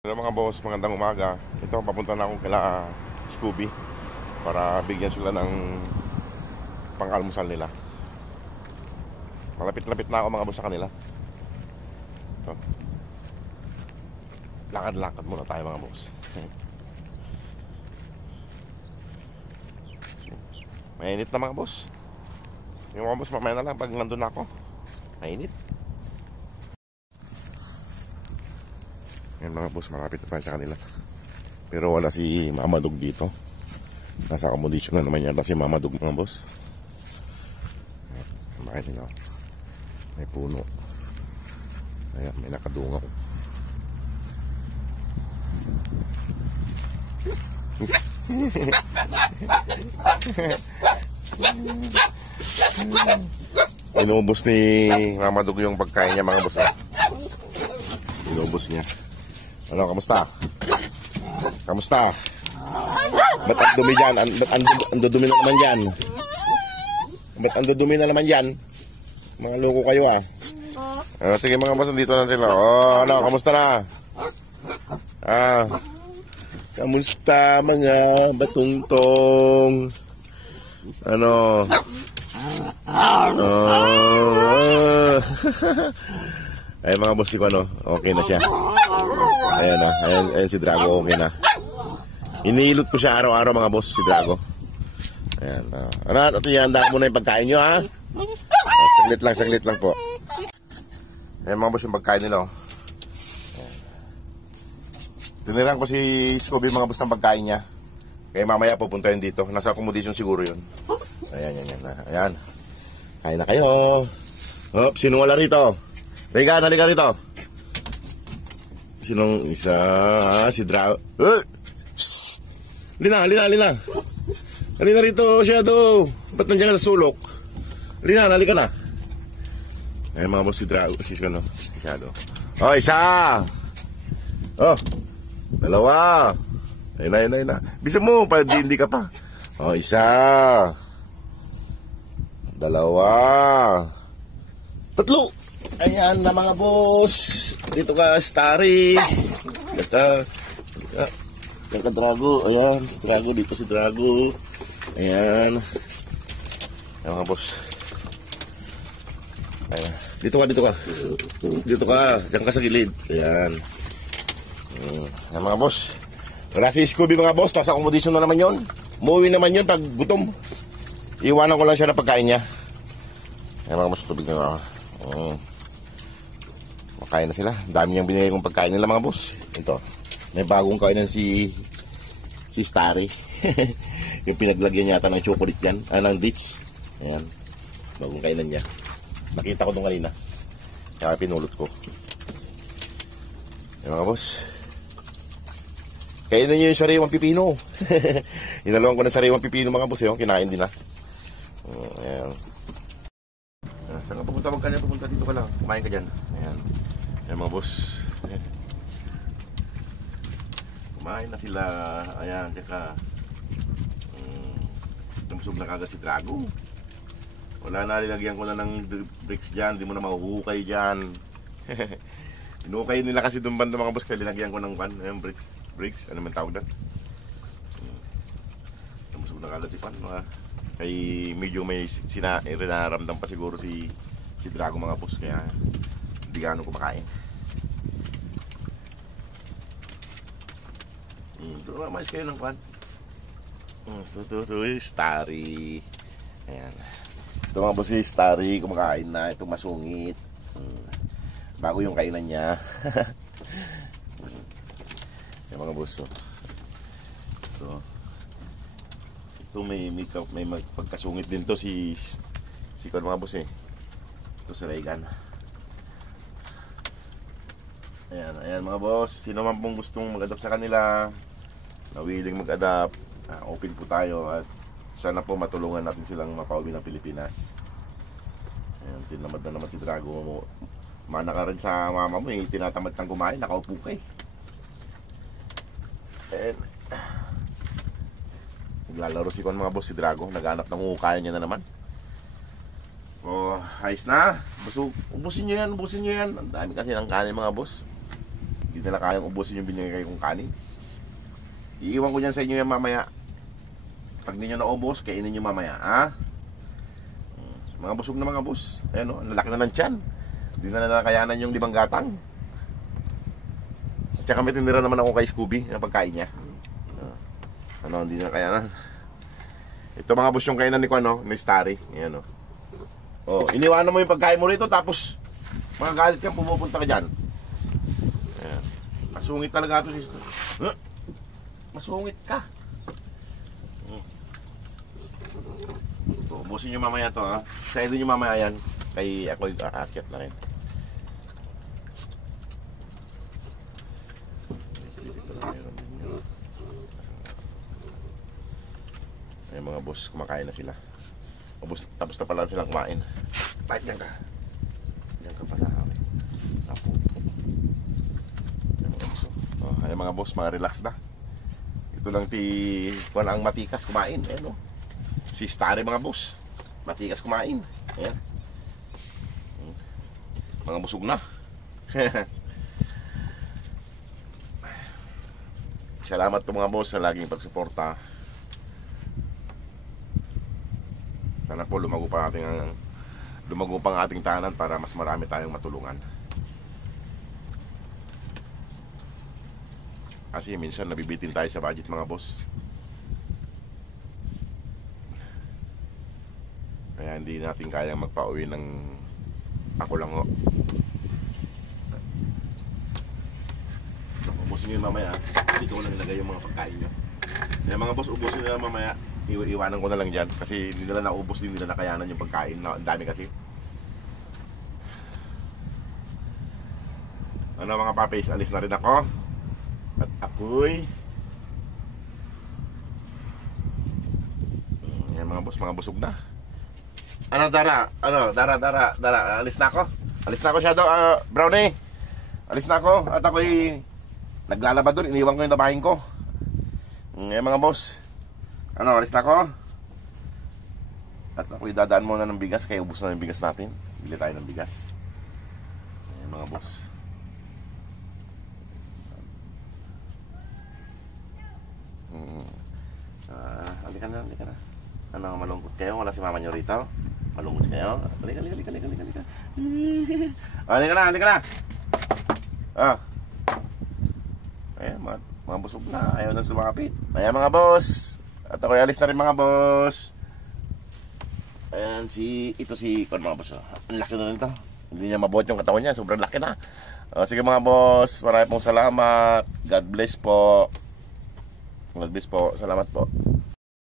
Hello mga boss, magandang umaga. Ito, papunta na ako kila Scooby para bigyan sila ng pang-almusal nila. Malapit-lapit na ako mga boss sa kanila. Ito. Lakad-lakad muna tayo mga boss. Mainit na mga boss. Yung mga boss, mamaya na lang pag nandun ako. Mainit. Yan mga boss, malapit na tayo sa kanila. Pero wala si Mama Dog dito. Nasa accommodation na naman yata si Mama Dog mga boss. Bakit nila? May puno. Ayan, may nakadungaw. Inubos ni Mama Dog yung pagkain niya mga boss. Inubos niya. Ano, kamusta? Kamusta? Ba't ang dumi dyan? Ba't ang dudumi na naman dyan? Ba't ang dudumi na naman dyan? Mga loko kayo sige mga boss, dito na sila. Ano, kamusta na? Kamusta mga batuntong? Ano? Ay mga boss ko okay na siya. Ayan si Drago, okay na. Inihilot ko siya araw-araw mga boss, si Drago. Ayan, at ihanda mo na yung pagkain nyo saglit lang po. Ayan mga boss yung pagkain nila Tiniran ko si Scooby mga boss ng pagkain niya. Kaya mamaya pupunta yun dito. Nasa accommodation siguro yun. Ayan. Kain na kayo. Sino wala rito? Halika rito. Sinong isa? Si Drago. Halina. Halina rito, Shadow. Ba't nandiyan ka sa sulok? Halika na. Ay mga boss, si Drago. Si Shadow. Isa. Dalawa. Ayun na. Bisa mo, hindi ka pa. Isa. Dalawa. Tatlo. Ayan na mga boss. Dito ka, Starry. Yan ka, Drago. Ayan, si Drago. Dito si Drago. Ayan. Ayan mga boss. Ayan. Dito ka. Diyan ka sa gilid. Ayan. Ayan mga boss. Wala si Scooby mga boss. Nasa accommodation na naman yun. Umuwi naman yun pag gutom. Iwanan ko lang siya ng pagkain niya. Ayan mga boss. Tubig na makain na sila. Dami niyang binigay kong pagkain nila mga boss. Ito. May bagong kainan si Starry. Yung pinaglagyan yata ng chocolate yan. Ng dates. Ayan. Bagong kainan niya. Nakita ko doon kanina. Kaya pinulot ko. Ayan mga boss. Kainan niyo yung sariwang pipino. Inalawan ko ng sariwang pipino mga boss. Kinain din na. Ayan. Saan ka pupunta? Huwag ka niya pupunta dito ka lang. Kumain ka dyan. Ayan. Ayan mga boss. Ayan. Kumain na sila. Ayan. Kaya namusog na kagad si Drago. Wala na, nilagyan ko na ng bricks dyan. Hindi mo na mahuhukay dyan. Hinukay nila kasi doon banda mga boss. Kaya linagyan ko ng bricks. Ano man tawag doon? Namusog na kagad si Pan. Kaya medyo may sinaramdam pa siguro si Drago mga boss. Kaya hindi gaano kumakain. Doon na mais kayo ng Pan. Starry. Ayan. Ito mga boss si Starry. Kumakain na. Ito masungit. Bago yung kainan niya. Yung mga boss. Ito may pagkasungit din to si mga boss Ito si Reagan. Ayan mga boss. Sino man pong gustong mag-adapt sa kanila, na willing mag-adapt, open po tayo at sana po matulungan natin silang mapauwi ng Pilipinas. Ayan, tinamad na naman si Drago. Mana ka rin sa mama mo tinatamad kang kumain, nakaupo ka And naglalaro si mga boss si Drago. Naghanap ng hukayan niya na naman. Ayos na. Ubusin nyo yan. Ang dami kasi ng kanin mga boss. Hindi nila kayang ubusin yung binigay kong kanin. Iiwan ko dyan sa inyo yan mamaya. Pag hindi nyo naubos, kainin nyo mamaya, ha? Mga busog na mga boss. Ayan o, lalaki na ng tiyan. Hindi na nakayanan yung 5 gatang. Tsaka may tinira naman ako kay Scooby na pagkain niya. Ano, hindi na nakayanan. Ito mga boss yung kainan ni Kuan, ni Starry. Ayan o. Oh, iniwanan mo yung pagkain mo rito tapos magagalit kang pumupunta ka dyan. Ayan. Masungit talaga ito, sister. Masungit ka. Ubusin nyo mamaya to, ha. Sa nyo mamaya yan. Kay ako yung aakyat na rin. Ayan mga boss, kumakain na sila. Ubus, tapos na pala silang kumain. Kahit yan ka. Yan ka pala. Tapo. Ayan mga boss, mga relax na. Ito lang kuan ang matikas kumain. Ayan o. Si Starry mga boss. Matikas kumain. Ayan. Mga busog na. Salamat po mga boss sa laging pagsuporta. Sana po lumago pa ang ating tahanan para mas marami tayong matulungan. Kasi minsan nabibitin tayo sa budget mga boss. Kaya hindi natin kayang magpauwi ng ako lang ho. Ubusin nyo mamaya. Dito ko lang ilagay yung mga pagkain nyo. Kaya mga boss, ubusin nyo mamaya. Iwanan ko na lang dyan. Kasi hindi nila naubos, hindi nila nakayanan yung pagkain. Ang dami kasi. Ano mga papis, alis na rin ako. At apoy. Yan mga boss, mga busog na. Ano Dara? Dara, alis na ako. Alis na ako Shadow, Brownie. Alis na ako at ako'y naglalaba doon, iniwan ko yung labahin ko. Mga boss. Ano, alis na ako. At ako'y dadaan muna ng bigas, kaya ubos na yung bigas natin. Bili tayo ng bigas. Mga boss. Halika na. Ano, malungkot kayo? Wala si mama nyo rito? Malungkot kayo? Halika. Halika na. Ayan, mga busog na. Ayaw na sumapit. Ayan mga boss. At ako'y alis na rin mga boss. Ayan, ito si Kon mga boss. Ang laki na rin to. Hindi niya mabuhat yung katawan niya. Sobrang laki na. Sige mga boss. Maraming pong salamat. God bless po. Salamat po.